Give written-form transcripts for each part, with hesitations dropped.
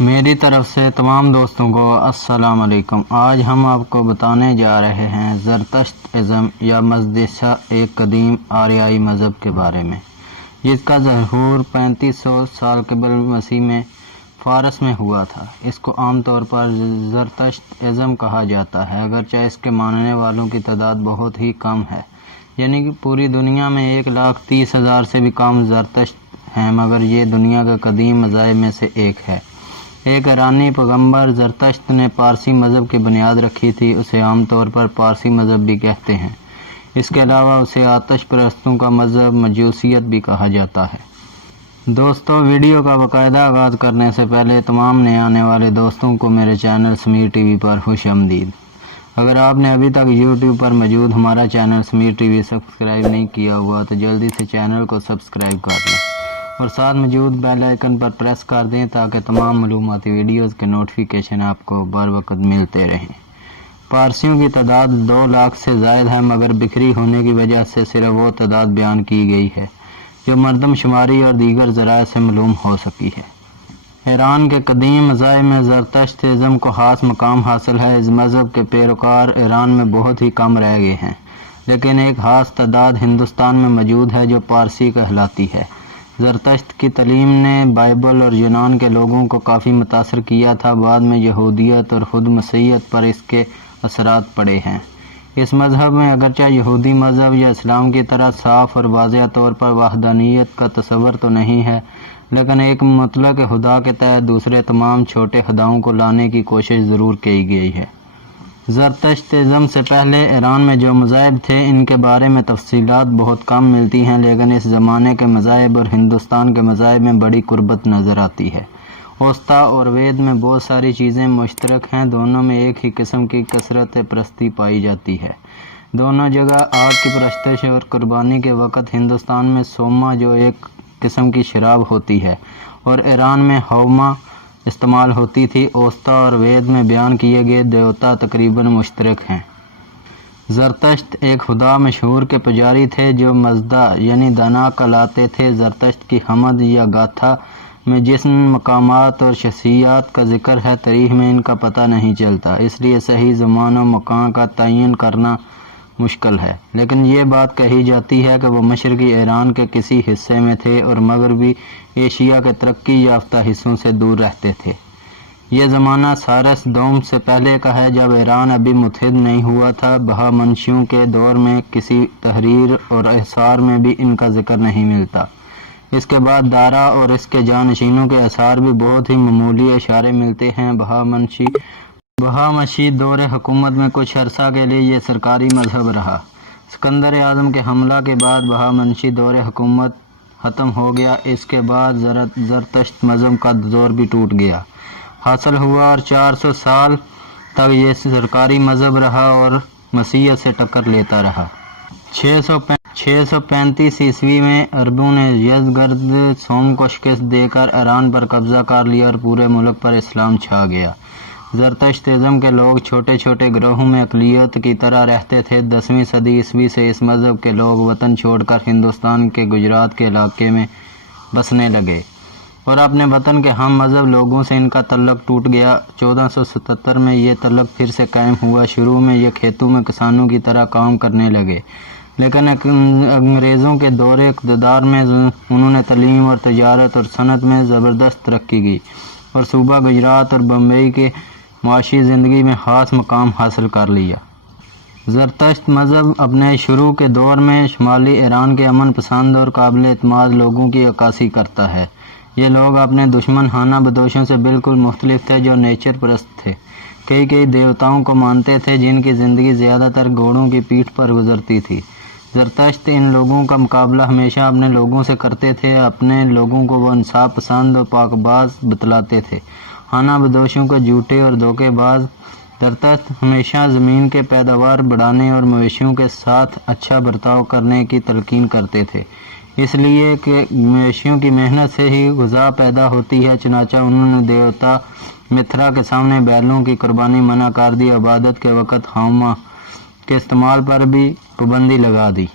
میری طرف سے تمام دوستوں کو السلام علیکم۔ آج ہم آپ کو بتانے جا رہے ہیں زرتشت ازم یا مزدسہ، ایک قدیم آریائی مذہب کے بارے میں، جس کا ظہور 3500 سال قبل مسیح میں فارس میں ہوا تھا۔ اس کو عام طور پر زرتشت ازم کہا جاتا ہے، اگرچہ اس کے ماننے والوں کی تعداد بہت ہی کم ہے، یعنی کہ پوری دنیا میں 1,30,000 سے بھی کم زرتشت ہیں، مگر یہ دنیا کے قدیم مذاہب میں سے ایک ہے۔ ایک ایرانی پیغمبر زرتشت نے پارسی مذہب کی بنیاد رکھی تھی، اسے عام طور پر پارسی مذہب بھی کہتے ہیں۔ اس کے علاوہ اسے آتش پرستوں کا مذہب مجوسیت بھی کہا جاتا ہے۔ دوستو، ویڈیو کا باقاعدہ آغاز کرنے سے پہلے تمام نئے آنے والے دوستوں کو میرے چینل سمیر ٹی وی پر خوش آمدید۔ اگر آپ نے ابھی تک یوٹیوب پر موجود ہمارا channel Sameer T V subscribe نہیں کیا ہوا تو جلدی سے چینل کو سبسکرائب کر لیں اور ساتھ موجود بیل آئیکن پر پریس کر دیں تاکہ تمام معلوماتی ویڈیوز کے نوٹیفیکیشن آپ کو بر وقت ملتے رہیں۔ پارسیوں کی تعداد 2 لاکھ سے زائد ہے، مگر بکھری ہونے کی وجہ سے صرف وہ تعداد بیان کی گئی ہے جو مردم شماری اور دیگر ذرائع سے معلوم ہو سکی ہے۔ ایران کے قدیم مذاہب میں زرتشت ازم کو خاص مقام حاصل ہے۔ اس مذہب کے پیروکار ایران میں بہت ہی کم رہ گئے ہیں، لیکن ایک خاص تعداد ہندوستان میں موجود ہے جو پارسی کہلاتی ہے۔ زرتشت کی تعلیم نے بائبل اور یونان کے لوگوں کو کافی متاثر کیا تھا، بعد میں یہودیت اور خود مسیحیت پر اس کے اثرات پڑے ہیں۔ اس مذہب میں اگرچہ یہودی مذہب یا اسلام کی طرح صاف اور واضح طور پر وحدانیت کا تصور تو نہیں ہے، لیکن ایک مطلق خدا کے تحت دوسرے تمام چھوٹے خداؤں کو لانے کی کوشش ضرور کی گئی ہے۔ زرتشت ازم سے پہلے ایران میں جو مذاہب تھے ان کے بارے میں تفصیلات بہت کم ملتی ہیں، لیکن اس زمانے کے مذاہب اور ہندوستان کے مذاہب میں بڑی قربت نظر آتی ہے۔ اوستا اور وید میں بہت ساری چیزیں مشترک ہیں، دونوں میں ایک ہی قسم کی کثرت پرستی پائی جاتی ہے۔ دونوں جگہ آگ کی پرستش اور قربانی کے وقت ہندوستان میں سوما جو ایک قسم کی شراب ہوتی ہے اور ایران میں ہوما استعمال ہوتی تھی۔ اوستا اور وید میں بیان کیے گئے دیوتا تقریباً مشترک ہیں۔ زرتشت ایک خدا مشہور کے پجاری تھے جو مزدا یعنی دانا کہلاتے تھے۔ زرتشت کی حمد یا گاتھا میں جس مقامات اور شخصیات کا ذکر ہے، تاریخ میں ان کا پتہ نہیں چلتا، اس لیے صحیح زمان و مکان کا تعین کرنا مشکل ہے، لیکن یہ بات کہی جاتی ہے کہ وہ مشرقی ایران کے کسی حصے میں تھے اور مغربی ایشیا کے ترقی یافتہ حصوں سے دور رہتے تھے۔ یہ زمانہ سائرس دوم سے پہلے کا ہے، جب ایران ابھی متحد نہیں ہوا تھا۔ بہامنشیوں کے دور میں کسی تحریر اور احصار میں بھی ان کا ذکر نہیں ملتا۔ اس کے بعد دارا اور اس کے جانشینوں کے آثار بھی بہت ہی معمولی اشارے ملتے ہیں۔ بہامنشی دور حکومت میں کچھ عرصہ کے لیے یہ سرکاری مذہب رہا۔ اسکندر اعظم کے حملہ کے بعد بہامنشی دور حکومت ختم ہو گیا۔ اس کے بعد زرتشت مذہب کا دور بھی ٹوٹ گیا حاصل ہوا اور 400 سال تک یہ سرکاری مذہب رہا اور مسیحیت سے ٹکر لیتا رہا۔ 635 عیسوی میں عربوں نے یزدگرد سوم کو شکست دے کر ایران پر قبضہ کر لیا اور پورے ملک پر اسلام چھا گیا۔ زرتشت ازم کے لوگ چھوٹے چھوٹے گروہوں میں اقلیت کی طرح رہتے تھے۔ 10ویں صدی عیسوی سے اس مذہب کے لوگ وطن چھوڑ کر ہندوستان کے گجرات کے علاقے میں بسنے لگے اور اپنے وطن کے ہم مذہب لوگوں سے ان کا تعلق ٹوٹ گیا۔ 1477 میں یہ تعلق پھر سے قائم ہوا۔ شروع میں یہ کھیتوں میں کسانوں کی طرح کام کرنے لگے، لیکن انگریزوں کے دور اقتدار میں انہوں نے تعلیم اور تجارت اور صنعت میں زبردست ترقی کی اور صوبہ گجرات اور بمبئی کے معاشی زندگی میں خاص مقام حاصل کر لیا۔ زرتشت مذہب اپنے شروع کے دور میں شمالی ایران کے امن پسند اور قابل اعتماد لوگوں کی عکاسی کرتا ہے۔ یہ لوگ اپنے دشمن خانہ بدوشوں سے بالکل مختلف تھے جو نیچر پرست تھے۔ کئی دیوتاؤں کو مانتے تھے جن کی زندگی زیادہ تر گھوڑوں کی پیٹھ پر گزرتی تھی۔ زرتشت ان لوگوں کا مقابلہ ہمیشہ اپنے لوگوں سے کرتے تھے۔ اپنے لوگوں کو وہ انصاف پسند اور پاک باز بتلاتے تھے، خانہ بدوشوں کو جھوٹے اور دھوکے باز۔ زرتشت ہمیشہ زمین کے پیداوار بڑھانے اور مویشیوں کے ساتھ اچھا برتاؤ کرنے کی تلقین کرتے تھے، اس لیے کہ مویشیوں کی محنت سے ہی غذا پیدا ہوتی ہے۔ چنانچہ انہوں نے دیوتا مترا کے سامنے بیلوں کی قربانی منع کر دی۔ عبادت کے وقت ہوما کے استعمال پر بھی پابندی لگا دی۔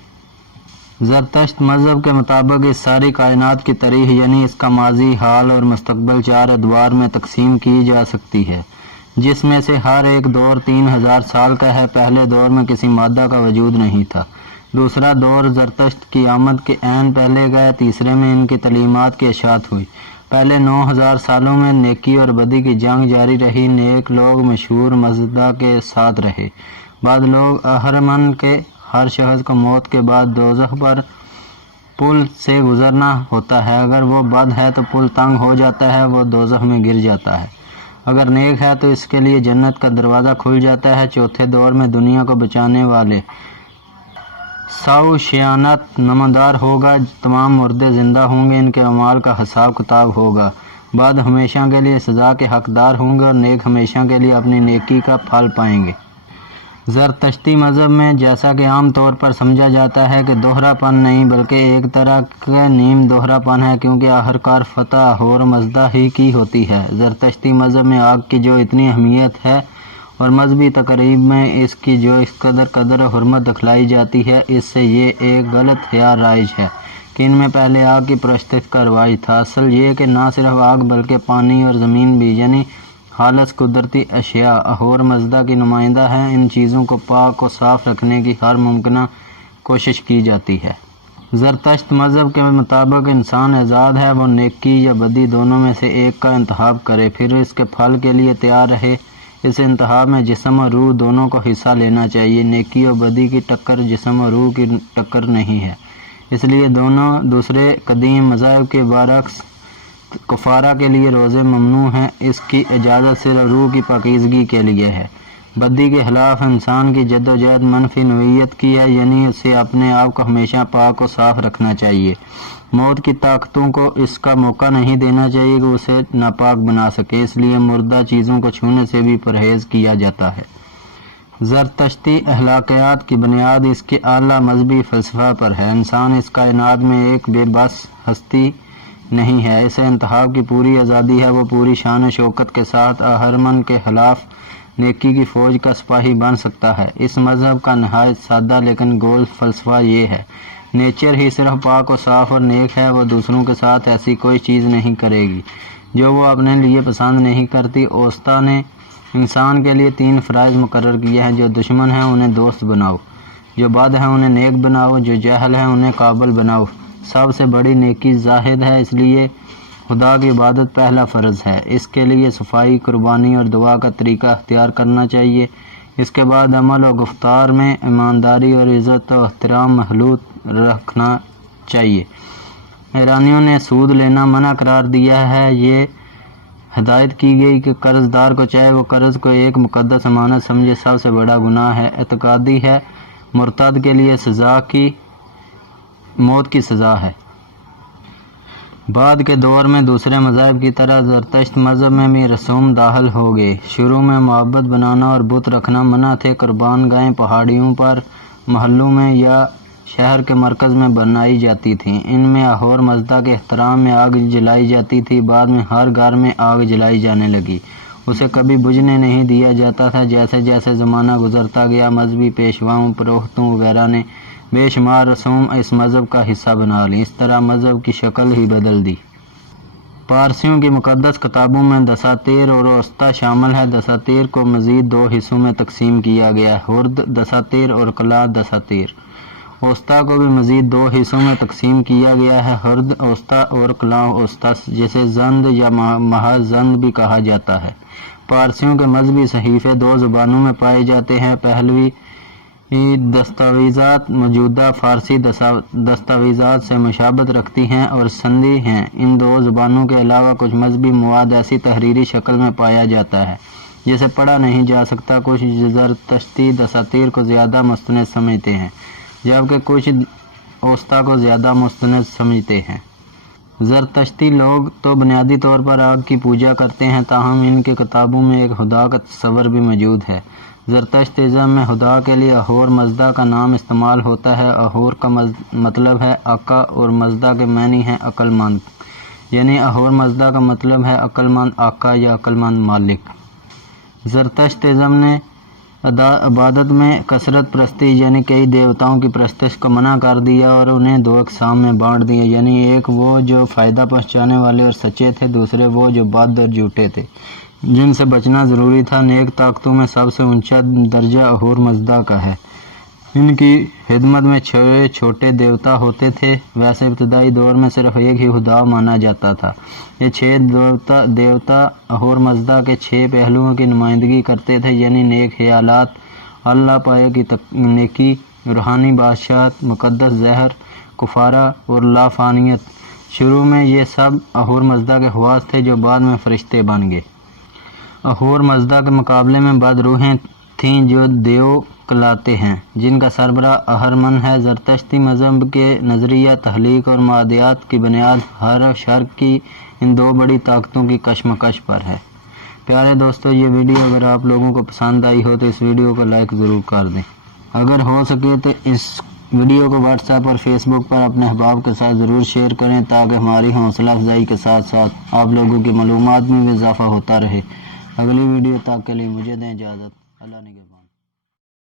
زرتشت مذہب کے مطابق اس ساری کائنات کی تاریخ یعنی اس کا ماضی، حال اور مستقبل 4 ادوار میں تقسیم کی جا سکتی ہے، جس میں سے ہر ایک دور 3000 سال کا ہے۔ پہلے دور میں کسی مادہ کا وجود نہیں تھا۔ دوسرا دور زرتشت کی آمد کے عین پہلے گئے۔ تیسرے میں ان کی تعلیمات کی اشاعت ہوئی۔ پہلے 9000 سالوں میں نیکی اور بدی کی جنگ جاری رہی۔ نیک لوگ مشہور مزدہ کے ساتھ رہے۔ بعد لوگ اہرمن کے ہر شخص کو موت کے بعد دوزخ پر پل سے گزرنا ہوتا ہے۔ اگر وہ بد ہے تو پل تنگ ہو جاتا ہے، وہ دوزخ میں گر جاتا ہے۔ اگر نیک ہے تو اس کے لیے جنت کا دروازہ کھل جاتا ہے۔ چوتھے دور میں دنیا کو بچانے والے ساؤشیانت نمودار ہوگا۔ تمام مردے زندہ ہوں گے، ان کے اعمال کا حساب کتاب ہوگا۔ بعد ہمیشہ کے لیے سزا کے حقدار ہوں گے اور نیک ہمیشہ کے لیے اپنی نیکی کا پھل پائیں گے۔ زرتشتی مذہب میں جیسا کہ عام طور پر سمجھا جاتا ہے کہ دوہرا پن نہیں بلکہ ایک طرح کا نیم دوہرا پن ہے، کیونکہ آخرکار فتح اہور مزدہ ہی کی ہوتی ہے۔ زرتشتی مذہب میں آگ کی جو اتنی اہمیت ہے اور مذہبی تقریب میں اس کی جو اس قدر و حرمت دکھلائی جاتی ہے، اس سے یہ ایک غلط خیال رائج ہے کہ ان میں پہلے آگ کی پرستش کا رواج تھا۔ اصل یہ کہ نہ صرف آگ بلکہ پانی اور زمین بھی یعنی خالص قدرتی اشیاء اہور مزدہ کی نمائندہ ہیں۔ ان چیزوں کو پاک و صاف رکھنے کی ہر ممکنہ کوشش کی جاتی ہے۔ زرتشت مذہب کے مطابق انسان آزاد ہے، وہ نیکی یا بدی دونوں میں سے ایک کا انتخاب کرے، پھر اس کے پھل کے لیے تیار رہے۔ اس انتخاب میں جسم اور روح دونوں کو حصہ لینا چاہیے۔ نیکی اور بدی کی ٹکر جسم اور روح کی ٹکر نہیں ہے، اس لیے دونوں دوسرے قدیم مذاہب کے برعکس کفارہ کے لیے روزے ممنوع ہیں۔ اس کی اجازت صرف روح کی پاکیزگی کے لیے ہے۔ بدی کے خلاف انسان کی جدوجہد منفی نوعیت کی ہے، یعنی اسے اپنے آپ کو ہمیشہ پاک و صاف رکھنا چاہیے۔ موت کی طاقتوں کو اس کا موقع نہیں دینا چاہیے کہ اسے ناپاک بنا سکے، اس لیے مردہ چیزوں کو چھونے سے بھی پرہیز کیا جاتا ہے۔ زرتشتی اخلاقیات کی بنیاد اس کے اعلیٰ مذہبی فلسفہ پر ہے۔ انسان اس کائنات میں ایک بے بس ہستی نہیں ہے، اسے انتخاب کی پوری آزادی ہے۔ وہ پوری شان و شوکت کے ساتھ اہرمن کے خلاف نیکی کی فوج کا سپاہی بن سکتا ہے۔ اس مذہب کا نہایت سادہ لیکن گول فلسفہ یہ ہے: نیچر ہی صرف پاک و صاف اور نیک ہے، وہ دوسروں کے ساتھ ایسی کوئی چیز نہیں کرے گی جو وہ اپنے لیے پسند نہیں کرتی۔ اوسطا نے انسان کے لیے 3 فرائض مقرر کیے ہیں: جو دشمن ہیں انہیں دوست بناؤ، جو بد ہیں انہیں نیک بناؤ، جو جاہل ہیں انہیں قابل بناؤ۔ سب سے بڑی نیکی زاہد ہے، اس لیے خدا کی عبادت پہلا فرض ہے۔ اس کے لیے صفائی، قربانی اور دعا کا طریقہ اختیار کرنا چاہیے۔ اس کے بعد عمل و گفتار میں ایمانداری اور عزت و احترام مخلوط رکھنا چاہیے۔ ایرانیوں نے سود لینا منع قرار دیا ہے۔ یہ ہدایت کی گئی کہ قرض دار کو چاہے وہ قرض کو ایک مقدس امانت سمجھے، سب سے بڑا گناہ ہے، اعتقادی ہے۔ مرتد کے لیے سزا کی موت کی سزا ہے۔ بعد کے دور میں دوسرے مذاہب کی طرح زرتشت مذہب میں بھی رسوم داخل ہو گئے۔ شروع میں معبد بنانا اور بت رکھنا منع تھے۔ قربان گاہیں پہاڑیوں پر، محلوں میں یا شہر کے مرکز میں بنائی جاتی تھیں۔ ان میں اہور مزدہ کے احترام میں آگ جلائی جاتی تھی۔ بعد میں ہر گھر میں آگ جلائی جانے لگی، اسے کبھی بجھنے نہیں دیا جاتا تھا۔ جیسے جیسے زمانہ گزرتا گیا، مذہبی پیشواؤں، پروہتوں وغیرہ نے بے شمار رسوم اس مذہب کا حصہ بنا لی، اس طرح مذہب کی شکل ہی بدل دی۔ پارسیوں کی مقدس کتابوں میں دساتیر اور اوسطا شامل ہے۔ دساتیر کو مزید 2 حصوں میں تقسیم کیا گیا ہے: ہرد دساتیر اور کلہ دساتیر۔ اوسطا کو بھی مزید 2 حصوں میں تقسیم کیا گیا ہے: ہرد اوسطا اور کلہ اوسطا، جسے زند یا محض زند بھی کہا جاتا ہے۔ پارسیوں کے مذہبی صحیفے 2 زبانوں میں پائے جاتے ہیں۔ پہلوی دستاویزات موجودہ فارسی دستاویزات سے مشابہت رکھتی ہیں اور سندھی ہیں۔ ان 2 زبانوں کے علاوہ کچھ مذہبی مواد ایسی تحریری شکل میں پایا جاتا ہے جسے پڑھا نہیں جا سکتا۔ کچھ زرتشتی دساتیر کو زیادہ مستند سمجھتے ہیں، جبکہ کچھ اوسطا کو زیادہ مستند سمجھتے ہیں۔ زرتشتی لوگ تو بنیادی طور پر آگ کی پوجا کرتے ہیں، تاہم ان کی کتابوں میں ایک خدا کا تصور بھی موجود ہے۔ زرتشت ازم میں خدا کے لیے اہور مزدہ کا نام استعمال ہوتا ہے۔ اہور کا مطلب ہے آقا اور مزدہ کے معنی ہیں عقل مند، یعنی اہور مزدہ کا مطلب ہے عقل مند آقا یا عقل مند مالک۔ زرتشت ازم نے عبادت میں کثرت پرستی یعنی کئی دیوتاؤں کی پرستش کو منع کر دیا اور انہیں دو اقسام میں بانٹ دیا، یعنی ایک وہ جو فائدہ پہنچانے والے اور سچے تھے، دوسرے وہ جو بد اور جھوٹے تھے، جن سے بچنا ضروری تھا۔ نیک طاقتوں میں سب سے اونچا درجہ اہور مزدا کا ہے۔ ان کی خدمت میں چھوٹے چھوٹے دیوتا ہوتے تھے۔ ویسے ابتدائی دور میں صرف ایک ہی خدا مانا جاتا تھا۔ یہ 6 دیوتا اہور مزدا کے 6 پہلوؤں کی نمائندگی کرتے تھے، یعنی نیک خیالات، اللہ پائے کی نیکی، روحانی بادشاہت، مقدس زہر، کفارہ اور لافانیت۔ شروع میں یہ سب اہور مزدا کے خواص تھے جو بعد میں فرشتے بن گئے۔ اہور مزدا کے مقابلے میں بد روحیں تھیں جو دیو کہلاتے ہیں، جن کا سربراہ اہرمن ہے۔ زرتشتی مذہب کے نظریہ تخلیق اور مادیات کی بنیاد ہر شر کی ان 2 بڑی طاقتوں کی کشمکش پر ہے۔ پیارے دوستو، یہ ویڈیو اگر آپ لوگوں کو پسند آئی ہو تو اس ویڈیو کو لائک ضرور کر دیں۔ اگر ہو سکے تو اس ویڈیو کو واٹس ایپ اور فیس بک پر اپنے احباب کے ساتھ ضرور شیئر کریں تاکہ ہماری حوصلہ افزائی کے ساتھ ساتھ آپ لوگوں کی معلومات میں بھی اضافہ ہوتا رہے۔ اگلی ویڈیو تک کے لیے مجھے دیں اجازت۔ اللہ نگہبان۔